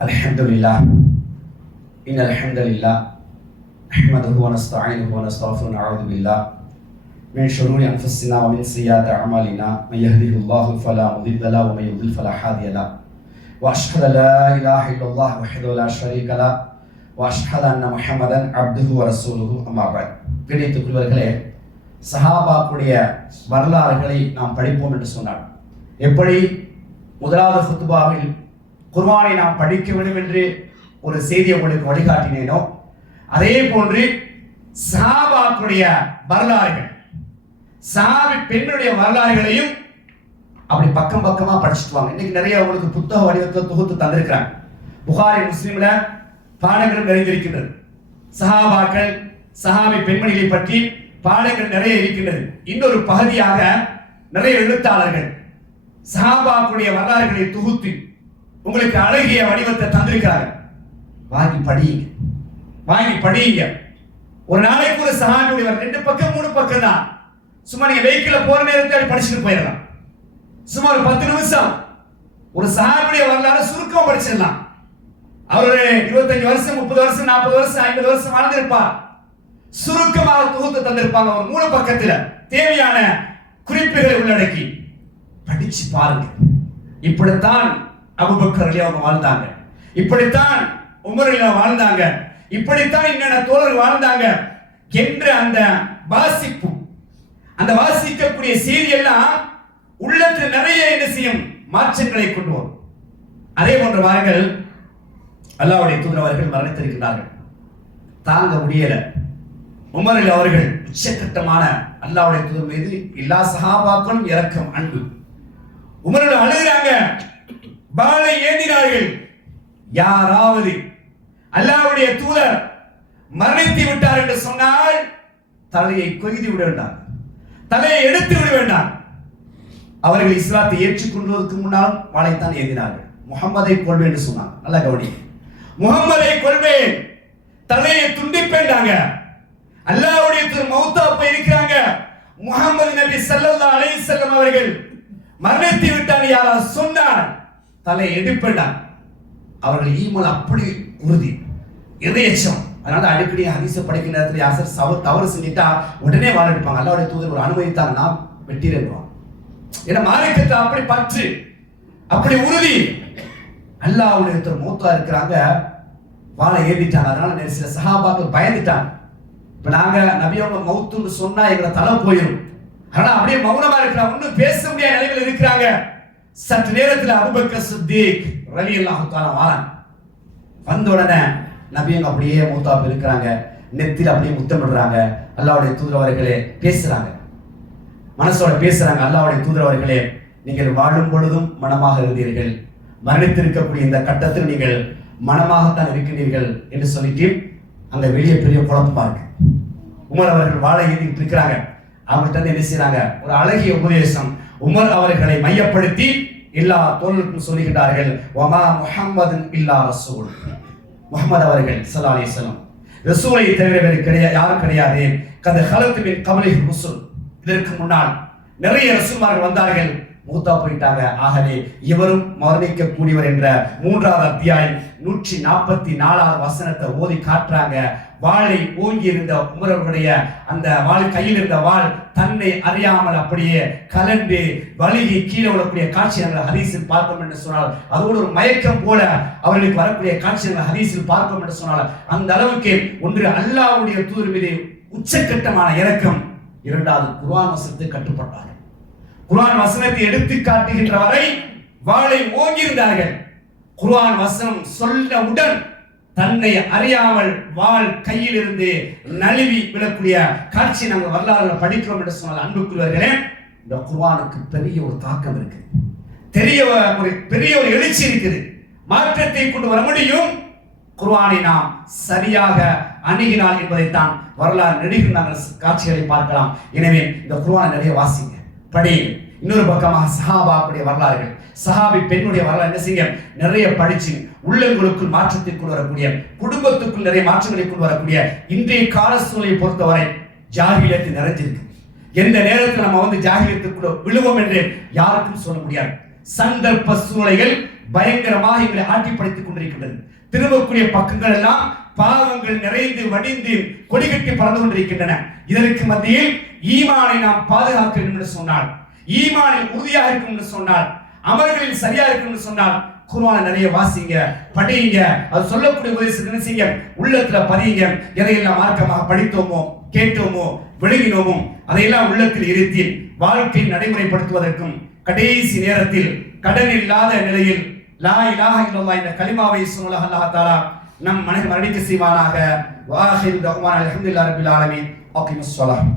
الحمد لله إن الحمد لله نحمده ونستعينه ونستغفره ونعوذ بالله من شرور أنفسنا ومن سيئات أعمالنا من يهده الله فلا مضل له ومن يضلل فلا هادي له وأشهد لا إله إلا الله وحده لا شريك له وأشهد أن محمدا عبده ورسوله أما بعد பிடித்துக்கொள்வர்களே சஹாபாக்குடைய வரலாறுகளை நாம் படிப்போம் என்று சொன்னார் எப்படி முதலாவது ஃபுத்துபாவில் குர்வானை நாம் படிக்க வேண்டும் என்று ஒரு செய்தியை உங்களுக்கு வழிகாட்டினேனோ? அதே போன்று சஹாபாக்குடைய வரலாறுகள் சஹாபி பெண்ணுடைய வரலாறுகளையும் அப்படி பக்கம் பக்கமா படிச்சுட்டு வாங்க. இன்னைக்கு நிறைய உங்களுக்கு புத்தக வடிவத்தில் தொகுத்து தந்திருக்கிறாங்க. புகாரி முஸ்லீம்ல பாடங்கள் நிறைந்திருக்கின்றது. சஹாபாக்கள் சஹாபி பெண்மணிகளை பற்றி பாடங்கள் நிறைய இருக்கின்றது. இன்னொரு பகுதியாக நிறைய எழுத்தாளர்கள் சஹாபாக்குடைய வரலாறுகளை தொகுத்து உங்களுக்கு அழகிய வடிவத்தை தந்திருக்கிறார்கள் வாங்கி படியுங்க. வாங்கி படியுங்க. ஒரு நாளைக்கு ஒரு சஹாபியுடைய ரெண்டு பக்கம் மூணு பக்கம் தான். சும்மா நீங்க வெஹிக்கிள் போற நேரத்தில் படிச்சுட்டு போயிடலாம். சும்மா ஒரு பத்து நிமிஷம். ஒரு சஹாபியுடைய வரலாறு சுருக்கம் படிச்சிடலாம். அவர் ஒரு இருபத்தஞ்சு வருஷம் முப்பது வருஷம் நாற்பது வருஷம் ஐம்பது வருஷம் வாழ்ந்திருப்பார். சுருக்கமாக தொகுத்து தந்திருப்பாங்க ஒரு மூணு பக்கத்துல. தேவையான குறிப்புகளை உள்ளடக்கி. படிச்சு பாருங்க. இப்படித்தான் அபுபக்கர் அவங்க வாழ்ந்தாங்க. இப்படித்தான் உமரில் வாழ்ந்தாங்க. இப்படித்தான் என்னென்ன தோழர் வாழ்ந்தாங்க என்ற அந்த வாசிப்பு. அந்த வாசிக்கக்கூடிய செய்தி எல்லாம் உள்ளத்தில் நிறைய என்ன செய்யும்? மாற்றங்களை கொண்டு வரும். அதே போன்ற வாருங்கள் அல்லாவுடைய தூதர் அவர்கள் மரணித்திருக்கிறார்கள். தாங்க முடியல. உமரில் அவர்கள் உச்சகட்டமான அல்லாவுடைய தூதர் மீது எல்லா சகாபாக்களும் இரக்கம் அன்பு. உமரில் அழுகிறாங்க. பாலை ஏந்தினார்கள். யாராவது அல்லாவுடைய தூதர் மரணித்து விட்டார் என்று சொன்னால் தலையை கொய்து விட வேண்டாம். தலையை எடுத்து விட வேண்டாம். அவர்கள் இஸ்லாத்தை ஏற்றுக்கொள்வதற்கு முன்னால் வாழைத்தான் ஏந்தினார்கள். முகம்மதை கொள்வேன் என்று சொன்னாங்க நல்ல கவனி. முகம்மதை கொள்வேன். தலையை துண்டிப்பேண்டாங்க அல்லாஹ்வுடைய திரு மௌத்தா போய் இருக்கிறாங்க. முகமது நபி செல்லல்லா அலை செல்லம் அவர்கள் மரணித்து விட்டார் யாரா? சொன்னார். தலை எடுப்பேன்டாங்க அவர்கள் ஈமல் அப்படி உறுதி. இதயச்சம். அதனால அடிக்கடி ஹதீஸை படிக்கிற நேரத்தில் யாசர் சவ தவறு செஞ்சுட்டா உடனே வாழ எடுப்பாங்க. அல்லாவுடைய தூதர் ஒரு அனுமதித்தாங்கன்னா வெட்டிடுவான் ஏன்னா மார்க்கத்தை அப்படி பற்று. அப்படி உறுதி. அல்லாவுடைய ஒருத்தர் மூத்தா இருக்கிறாங்க. வாழை ஏந்திட்டாங்க. அதனால சில சகாபாக்கள் பயந்துட்டாங்க. இப்போ நாங்கள் நபியவங்க மௌத்துன்னு சொன்னால் எங்களை தலை போயிடும் ஆனால் அப்படியே மௌனமாக இருக்கிறாங்க. ஒன்றும் பேச முடியாத நிலைமையில் இருக்கிறாங்க. சற்று நேரத்தில் அபுபக்கர் சித்திக் ரலியல்லாஹு தஆலா வாராங்க வந்த உடனே நபியங்க அப்படியே மூத்தாப்பு இருக்கிறாங்க. நெத்தில் அப்படியே முத்தமிடுறாங்க. அல்லாவுடைய தூதரவர்களே பேசுறாங்க. மனசோட பேசுறாங்க. அல்லாவுடைய தூதரவர்களே நீங்கள் வாழும் பொழுதும் மனமாக இருந்தீர்கள். மரணித்திருக்கக்கூடிய இந்த கட்டத்தில் நீங்கள் மனமாகத்தான் இருக்கிறீர்கள் என்று சொல்லிட்டு அந்த வெளியே பெரிய குழப்பமா இருக்கு. உமர் அவர்கள் வாழை இருக்கிறாங்க. அவங்கள்ட்ட இருந்து என்ன செய்யறாங்க ஒரு அழகிய உபதேசம் உமர் அவர்களை மையப்படுத்தி எல்லா தோழர்களுக்கும் சொல்லுகின்றார்கள் ஒமா முஹம்மது இல்லா ரசூல். முகமது அவர்கள் சல்லா அலைஹி வஸல்லம். ரசூலை தவிர வேறு கிடையாது யாரும் கிடையாது. கதை ஹலத்து மின் கமலி ருசூல். இதற்கு முன்னால் நிறைய ரசூல்மார்கள் வந்தார்கள். மூத்தா போயிட்டாங்க. ஆகவே இவரும் மரணிக்க கூடியவர் என்ற மூன்றாவது அத்தியாயம் நூற்றி நாற்பத்தி நாலாவது வசனத்தை ஓதி காட்டுறாங்க. வாளை ஓங்கி இருந்த உமரவருடைய அந்த வாள் கையில் இருந்த வாள் தன்னை அறியாமல் அப்படியே கலண்டு வலிகி கீழே விழக்கூடிய காட்சி நாங்கள் ஹதீஸில் பார்ப்போம் என்று சொன்னால் அதோடு ஒரு மயக்கம் போல அவர்களுக்கு வரக்கூடிய காட்சி நாங்கள் ஹதீஸில் பார்ப்போம் என்று சொன்னால் அந்த அளவுக்கு ஒன்று அல்லாவுடைய தூர் மீது உச்சக்கட்டமான இறக்கம் இரண்டாவது குர்ஆன் வசத்து கட்டுப்பட்டார்கள். குரான் வசனத்தை எடுத்து காட்டுகின்ற வரை வாளை ஓங்கியிருந்தார்கள். குரான் வசனம் சொல்லவுடன் தன்னை அறியாமல் வாள் கையில் இருந்து நழுவி விடக்கூடிய காட்சி நாங்கள் வரலாறுல படிக்கிறோம் என்று சொன்னால் அன்புக்குரியவர்களே இந்த குர்வானுக்கு பெரிய ஒரு தாக்கம் இருக்கு தெரிய ஒரு பெரிய ஒரு எழுச்சி இருக்குது. மாற்றத்தை கொண்டு வர முடியும். குர்வானை நாம் சரியாக அணுகினால் என்பதைத்தான் வரலாறு நெடுகிற நாங்கள் காட்சிகளை பார்க்கலாம். எனவே இந்த குர்வானை நிறைய வாசிங்க. படி. இன்னொரு பக்கமாக சஹாபாக்குடைய வரலாறுகள். சஹாபி பெண்ணுடைய வரலாறு என்ன செய்ய நிறைய படிச்சு உள்ளங்களுக்குள் மாற்றத்தை கொண்டு வரக்கூடிய குடும்பத்துக்குள் நிறைய மாற்றங்களுக்குள் கொண்டு வரக்கூடிய இன்றைய கால சூழலை பொறுத்தவரை ஜாகிலியத்து நிறைஞ்சிருக்கு. எந்த நேரத்தில் நம்ம வந்து ஜாகிலியத்துக்குள்ள விழுவோம் என்று யாருக்கும் சொல்ல முடியாது. சந்தர்ப்ப சூழலைகள் பயங்கரமாக எங்களை ஆட்டிப்படைத்துக் கொண்டிருக்கின்றது. திரும்பக்கூடிய பக்கங்கள் எல்லாம் பாவங்கள் நிறைந்து வடிந்து கொடிகட்டி பறந்து கொண்டிருக்கின்றன. இதற்கு மத்தியில் ஈமானை நாம் பாதுகாக்க வேண்டும் என்று சொன்னார் ஈமானில் உறுதியாக இருக்கும் என்று சொன்னார் அமல்களில் சரியா இருக்கும் என்று சொன்னால் குருவான நிறைய வாசிங்க படியுங்க அது சொல்லக்கூடிய உபதேசத்தை நினைச்சீங்க உள்ளத்துல பதியுங்க. எதையெல்லாம் மார்க்கமாக படித்தோமோ கேட்டோமோ விளங்கினோமோ அதையெல்லாம் உள்ளத்தில் இருத்தி வாழ்க்கை நடைமுறைப்படுத்துவதற்கும் கடைசி நேரத்தில் கடன் இல்லாத நிலையில் லா இலாஹ இல்லல்லாஹ் என்ற கலிமாவை சொன்ன அல்லாஹ் தஆலா நம் மனை மரணிக்க செய்வானாக வாஹிர் தஹ்வான் அல்ஹம்துலில்லாஹி ரப்பில் ஆலமீன் அகிமுஸ் ஸலாத்